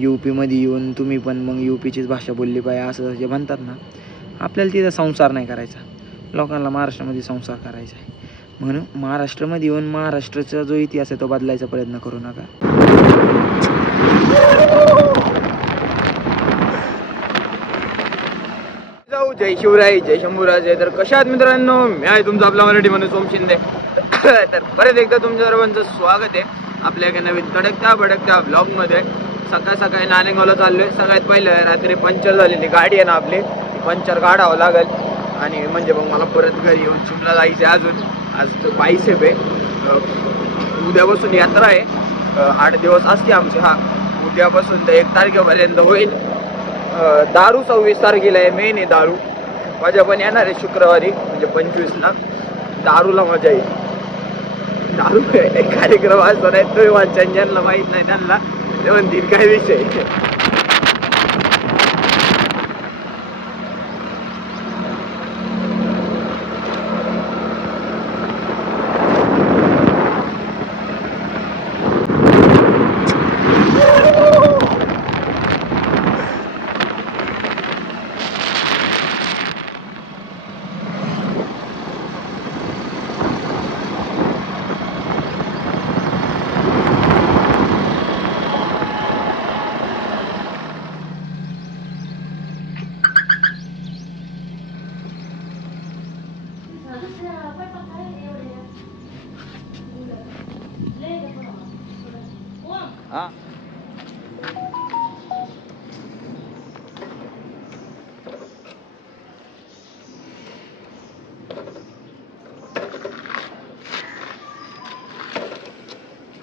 यूपीमध्ये येऊन तुम्ही पण मग यूपीचीच भाषा बोलली पाहिजे असं जे म्हणतात ना, आपल्याला तिथं संसार नाही करायचा, लोकांना महाराष्ट्रामध्ये संसार करायचा आहे. म्हणून महाराष्ट्रामध्ये येऊन महाराष्ट्राचा जो इतिहास आहे तो बदलायचा प्रयत्न करू नका. जाऊ. जय शिवराय, जय शंभूराजे. तर कशा आहात मित्रांनो, मी आहे तुमचा आपला मराठी माणूस सोम शिंदे. तर परत एकदा तुमच्या सर्वांचं स्वागत आहे आपल्या एका नवीन तडकत्या भडकत्या ब्लॉगमध्ये. सकाळ सकाळी नाणेगावला चाललोय. सगळ्यात पहिलं रात्री पंक्चर झालेली गाडी आहे ना आपली, पंक्चर काढावं लागेल आणि म्हणजे मग मला परत घरी येऊन चिमला जायचं आहे. अजून आज तो बाईसेप आहे, उद्यापासून यात्रा आहे. 8 दिवस असते आमची. हा, उद्यापासून तर 1 तारखेपर्यंत होईल. दारू 26 तारखेला आहे, मेन आहे दारू. मजा पण येणार आहे शुक्रवारी म्हणजे 25ला. दारूला मजा येईल. दारू कार्यक्रम असतो नाही तो वाचन, ज्यांना माहीत नाही त्यांना ते म्हणतील काय विषय. हा,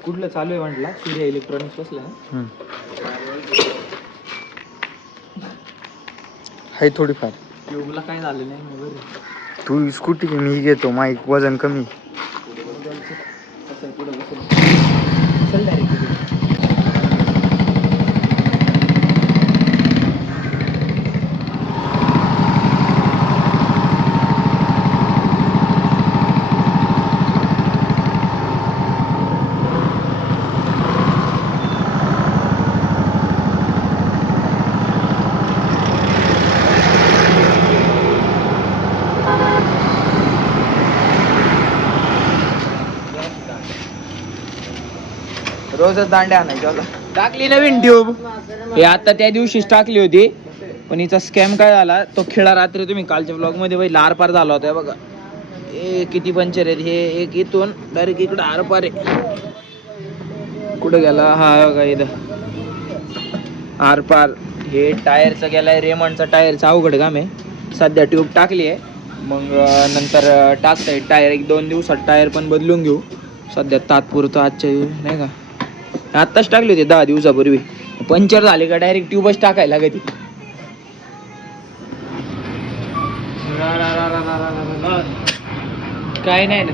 कुठलं चालू आहे म्हटलं? सूर्य इलेक्ट्रॉनिक्स बसलं ना. आहे थोडीफार. ट्यूबला काय झालं नाही मग बरं. तू स्कूटी मी घेतो, माईक वजन कमी. पुढे बसेल डायरेक्ट. रोजच दांड्या आणायच्या. टाकली नवीन ट्यूब, हे आता त्या दिवशीच टाकली होती. पण हिचा स्कॅम काय झाला, तो खेळा रात्री तुम्ही कालच्या ब्लॉग मध्ये बघितला, आरपार झाला होता बघा. हे किती पंचर आहेत. हे एक इथून डायरेक्ट इकडं आरपार आहे. कुठं गेला हा बघा इथं आरपार. हे टायरचं गेलाय, रेमंडचा टायरचा अवघड काम आहे. सध्या ट्यूब टाकली आहे, मग नंतर टाकता येईल टायर. 1-2 दिवसात टायर पण बदलून घेऊ. सध्या तात्पुरतं आजच्या नाही का, आत्ताच टाकली होती 10 दिवसापूर्वी. पंक्चर झाले का डायरेक्ट ट्यूबच टाकायला लागते. काय नाही ना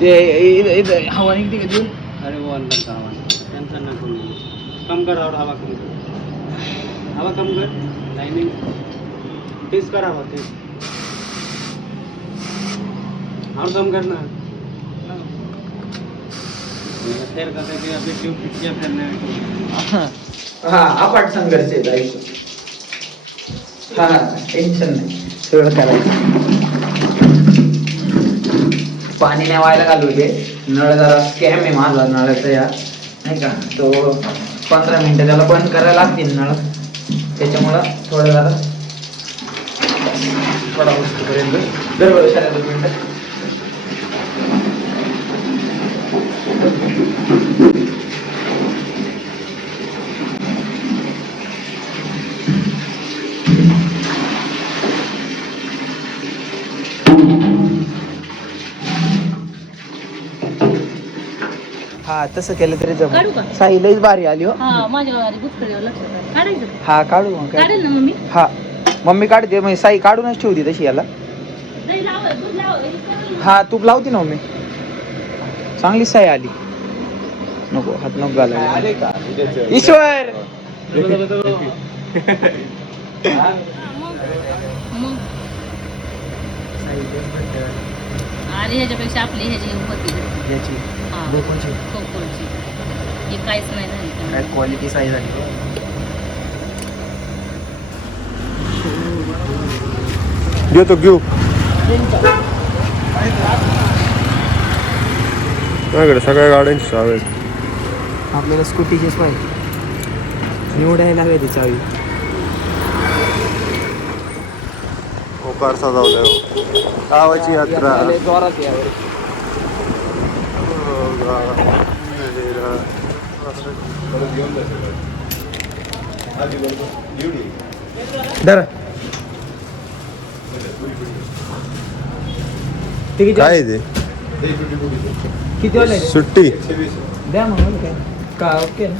ते हवा निघते का तू? अरे वो अंदर का हवा टेंशन ना कम कर और हवा कम कर, हवा कम कर. लाइनिंग तेज कर, हवा तेज और कम करना. फिर कहते कि अभी ट्यूब पिछले करने. हाँ आपट संघर्ष आहे आयुष्य. हा टेन्शन नाही, सगळं करायचं. पाणी नाही व्हायला घालू दे. नळ जरा स्कॅम आहे माझा नळाचा या नाही का, तो 15 मिनिटं त्याला बंद करायला लागतील नळ. त्याच्यामुळं थोडं जरा थोडा वस्तूपर्यंत दररोज 2 मिनिटं. हा तसं केलं तरी जमतं. साई लईच भारी आली हो. हा काढू मग काय. हा मम्मी काढते, मग साई काढूनच ठेवते तशी याला. हा तूप लावते ना मम्मी. चांगली साई आली. नको हात नको घालायला. ईश्वर आणि ह्याच्यापेक्षा आपली ह्याची होती याची हा कोणची कोकोची ही काहीच नाही झाली काय त्यामुळे. क्वालिटी साईज झाली घेऊ माझ्याकडे सगळ्या गाड्यांची चावी आहेत. आपल्याला स्कूटीचीच पाहिजे निवडायला हवी ती चावी ओकार सजवलाय गावाची यात्रा जोरात यावर धर काय ते किती वाले सुट्टी द्या मग काय का ओके ना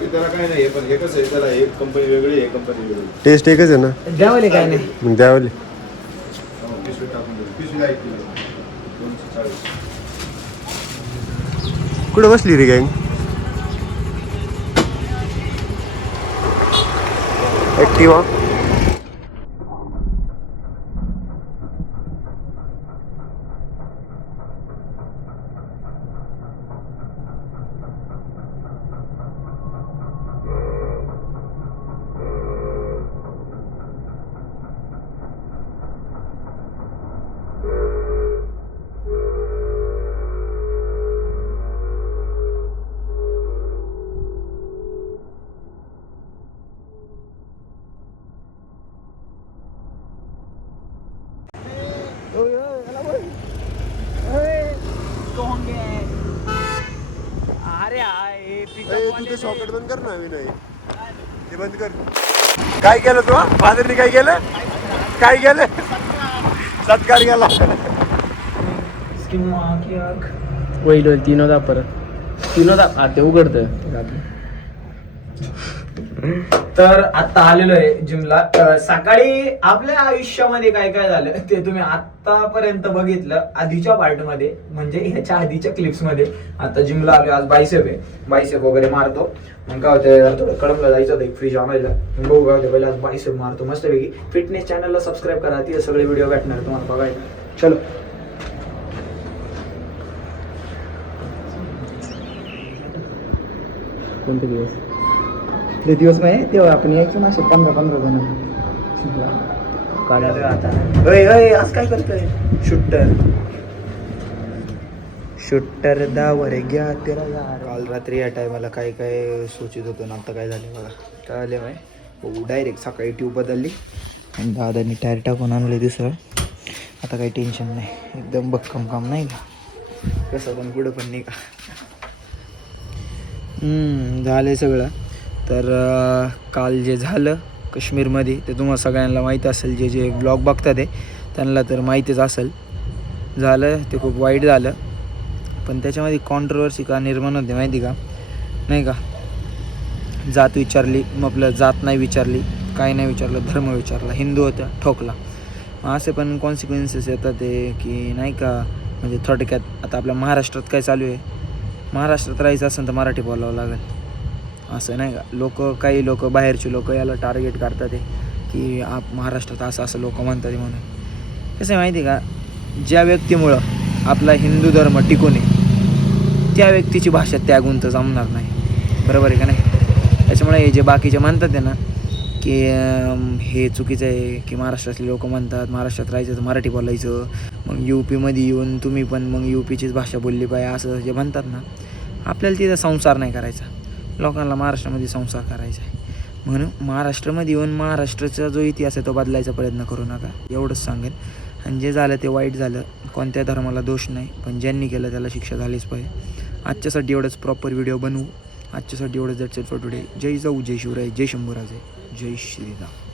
त्याला काय नाही पण एकच आहे त्याला एक कंपनी वेगळी एक कंपनी वेगळी टेस्ट एकच आहे ना द्यावाले काय नाही मग द्यावली पिशवी टाकून देऊ पिशवी 1 किलो 240 कुठं बसली रे गँग ॲक्टिवा अरे सॉकेट बंद कर ना विनय ते बंद कर काय केलं तू फादरनी काय केलं सत्कार केला होईल होईल तीनोदा परत तीनोदा ते उघडतं तर आता आलेलो आहे जिमला. सकाळी आपल्या आयुष्यामध्ये काय काय झालं ते तुम्ही आतापर्यंत बघितलं आधीच्या पार्ट मध्ये म्हणजे ह्याच्या आधीच्या क्लिप्स मध्ये. आता जिमला आलो आज बायसेप आहे बायसेप वगैरे मारतो मग काय होतं थोडं कडमला जायचं होतं एक फ्रीज आणायला मग बघू काय होतं पहिले आज बायसेप मारतो मस्तपैकी. फिटनेस चॅनलला सबस्क्राईब करा तिथे सगळे व्हिडिओ भेटणार तुम्हाला बघायला. चलो कोणते दिवस ते दिवस नाही तेव्हा आपण यायचो ना असे 15-15 जण. आज काय करतोय शूटर दावर घ्या तेरा यार. काल रात्री या टायमाला काय काय सोचित होतो ना आता काय झाले बघा काय आले माहिती डायरेक्ट सकाळी ट्यूब बदलली आणि दादानी टायर टाकून आणले दुसरं. आता काही टेन्शन नाही एकदम भक्कम काम नाही का कसं पण पुढं पण नाही का झालं सगळं. तर काल जे झालं काश्मीरमध्ये ते तुम्हाला सगळ्यांना माहीत असेल जे ब्लॉग बघतात आहे त्यांना तर माहीतच असेल. झालं ते खूप वाईट झालं पण त्याच्यामध्ये कॉन्ट्रोवर्सी का निर्माण होते माहिती का नाही का. जात विचारली मग आपलं जात नाही विचारली काही नाही विचारलं धर्म विचारला हिंदू होता ठोकला. असे पण कॉन्सिक्वेन्सेस येतात ते की नाही का. म्हणजे थोडक्यात आता आपल्या महाराष्ट्रात काय चालू आहे महाराष्ट्रात राहायचं असेल तर मराठी बोलावं लागेल असं नाही का. काही लोक बाहेरचे लोक याला टार्गेट करतात आहे की महाराष्ट्रात असं लोक म्हणतात म्हणून. कसं आहे माहिती का ज्या व्यक्तीमुळं आपला हिंदू धर्म टिकून आहे त्या व्यक्तीची भाषा त्यागून तर जमणार नाही बरोबर आहे का नाही. त्याच्यामुळे हे जे बाकीचे म्हणतात आहे ना की हे चुकीचं आहे की महाराष्ट्रातले लोक म्हणतात महाराष्ट्रात राहायचं तर मराठी बोलायचं मग UPमध्ये येऊन तुम्ही पण मग UPचीच भाषा बोलली पाहिजे असं जे म्हणतात ना. आपल्याला तिथं संसार नाही करायचा लोकांना महाराष्ट्रामध्ये संसार करायचा आहे म्हणून महाराष्ट्रामध्ये येऊन महाराष्ट्राचा जो इतिहास आहे तो बदलायचा प्रयत्न करू नका एवढंच सांगेन. आणि जे झालं ते वाईट झालं कोणत्या धर्माला दोष नाही पण ज्यांनी केलं त्याला शिक्षा झालीच पाहिजे. आजच्यासाठी एवढंच प्रॉपर व्हिडिओ बनवू आजच्यासाठी एवढंच दॅट्स इट फॉर टुडे. जय जाऊ जय शिवराय जय शंभूराजे जय श्रीराम.